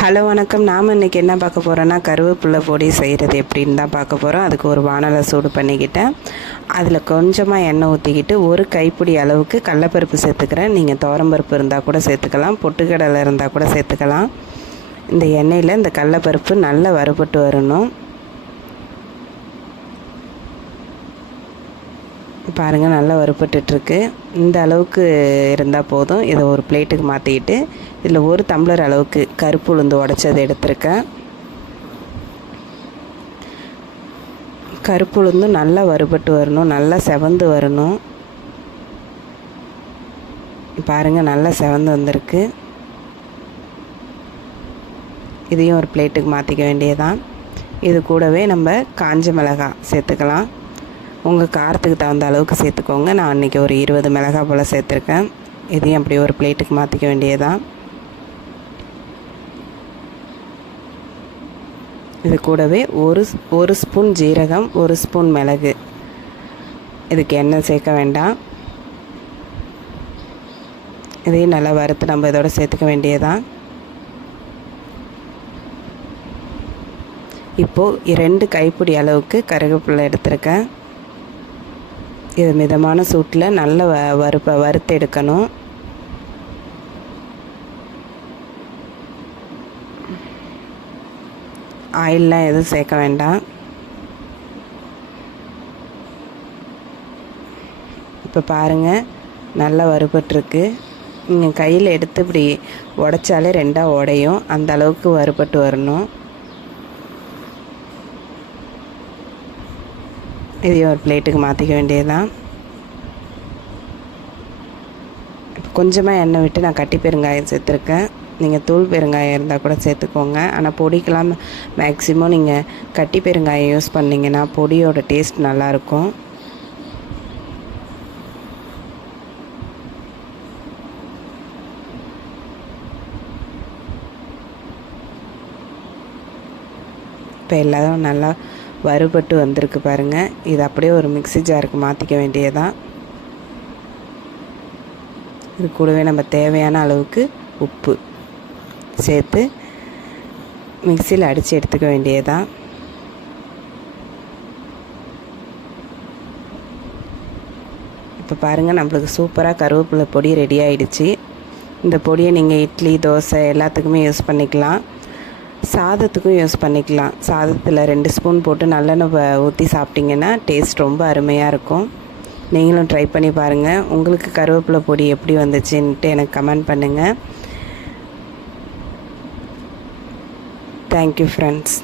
Hello வணக்கம். நாம் இன்றைக்கி என்ன பார்க்க போகிறோன்னா கருவேப்பிள்ளை பொடி செய்கிறது எப்படின்னு தான் பார்க்க போகிறோம் அதுக்கு ஒரு வானலை சூடு பண்ணிக்கிட்டேன். அதில் கொஞ்சமாக எண்ணெய் ஊற்றிக்கிட்டு ஒரு கைப்பிடி அளவுக்கு கடலப்பருப்பு சேர்த்துக்கிறேன். நீங்கள் துவரம்பருப்பு இருந்தால் கூட சேர்த்துக்கலாம். பொட்டுக்கடலை இருந்தால் கூட சேர்த்துக்கலாம். இந்த எண்ணெயில் இந்த கடலப்பருப்பு நல்லா வறுபட்டு வரணும். பாருங்கள் நல்லா வறுபட்டுருக்கு இந்த அளவுக்கு இருந்தால் போதும். இதை ஒரு பிளேட்டுக்கு மாற்றிக்கிட்டு இதில் ஒரு டம்ளர் அளவுக்கு கருப்பு உளுந்து உடச்சதை எடுத்திருக்கேன். கருப்பு உளுந்தும் நல்லா வறுபட்டு வரணும் நல்லா செவந்து வரணும். பாருங்கள் நல்லா செவந்து வந்திருக்கு. இதையும் ஒரு பிளேட்டுக்கு மாற்றிக்க வேண்டியதான் இது கூடவே நம்ம காஞ்ச மிளகாய் சேர்த்துக்கலாம். உங்கள் காரத்துக்கு தகுந்த அளவுக்கு சேர்த்துக்கோங்க. நான் அன்றைக்கி ஒரு இருபது மிளகாய் போல் சேர்த்துருக்கேன். இதையும் அப்படி ஒரு பிளேட்டுக்கு மாற்றிக்க வேண்டியதான் இது கூடவே ஒரு ஒரு ஸ்பூன் ஜீரகம் ஒரு ஸ்பூன் மிளகு. இதுக்கு எண்ணெய் சேர்க்க வேண்டாம். இதையும் நல்லா வறுத்து நம்ம இதோட சேர்த்துக்க வேண்டியதான் இப்போது ரெண்டு கைப்பிடி அளவுக்கு கருவேப்பிலை எடுத்திருக்கேன். இது மிதமான சூட்டில் நல்ல வ வறுப்ப வறுத்து எடுக்கணும். ஆயிலெலாம் எதுவும் சேர்க்க வேண்டாம். இப்போ பாருங்கள் நல்லா வறுபட்டுருக்கு. நீங்கள் கையில் எடுத்து இப்படி உடச்சாலே ரெண்டாக உடையும். அந்த அளவுக்கு வறுபட்டு வரணும். இதையும் ஒரு பிளேட்டுக்கு மாற்றிக்க வேண்டியதுதான். கொஞ்சமாக எண்ணெய் விட்டு நான் கட்டி பெருங்காயம் சேர்த்துருக்கேன். நீங்கள் தூள் பெருங்காயம் இருந்தால் கூட சேர்த்துக்கோங்க. ஆனால் பொடிக்கெல்லாம் மேக்ஸிமம் நீங்கள் கட்டி பெருங்காயம் யூஸ் பண்ணிங்கன்னா பொடியோட டேஸ்ட் நல்லாயிருக்கும். இப்போ எல்லாரும் நல்லா வறுபட்டு வந்திருக்கு பாருங்கள் இது அப்படியே ஒரு மிக்சி ஜாருக்கு மாற்றிக்க வேண்டியதான் இது கூடவே நம்ம தேவையான அளவுக்கு உப்பு சேர்த்து மிக்சியில் அடித்து எடுத்துக்க வேண்டியதான் இப்போ பாருங்கள் நம்மளுக்கு சூப்பராக கருவேப்பிலை பொடி ரெடி ஆகிடுச்சு இந்த பொடியை நீங்கள் இட்லி தோசை எல்லாத்துக்குமே யூஸ் பண்ணிக்கலாம். சாதத்துக்கும் யூஸ் பண்ணிக்கலாம். சாதத்தில் ரெண்டு ஸ்பூன் போட்டு நல்லெண்ணெய் ஊற்றி சாப்பிட்டிங்கன்னா டேஸ்ட் ரொம்ப அருமையாக இருக்கும். நீங்களும் ட்ரை பண்ணி பாருங்கள் உங்களுக்கு கருவேப்பிலை பொடி எப்படி வந்துச்சுன்ட்டு எனக்கு கமெண்ட் பண்ணுங்கள் தேங்க்யூ ஃப்ரெண்ட்ஸ்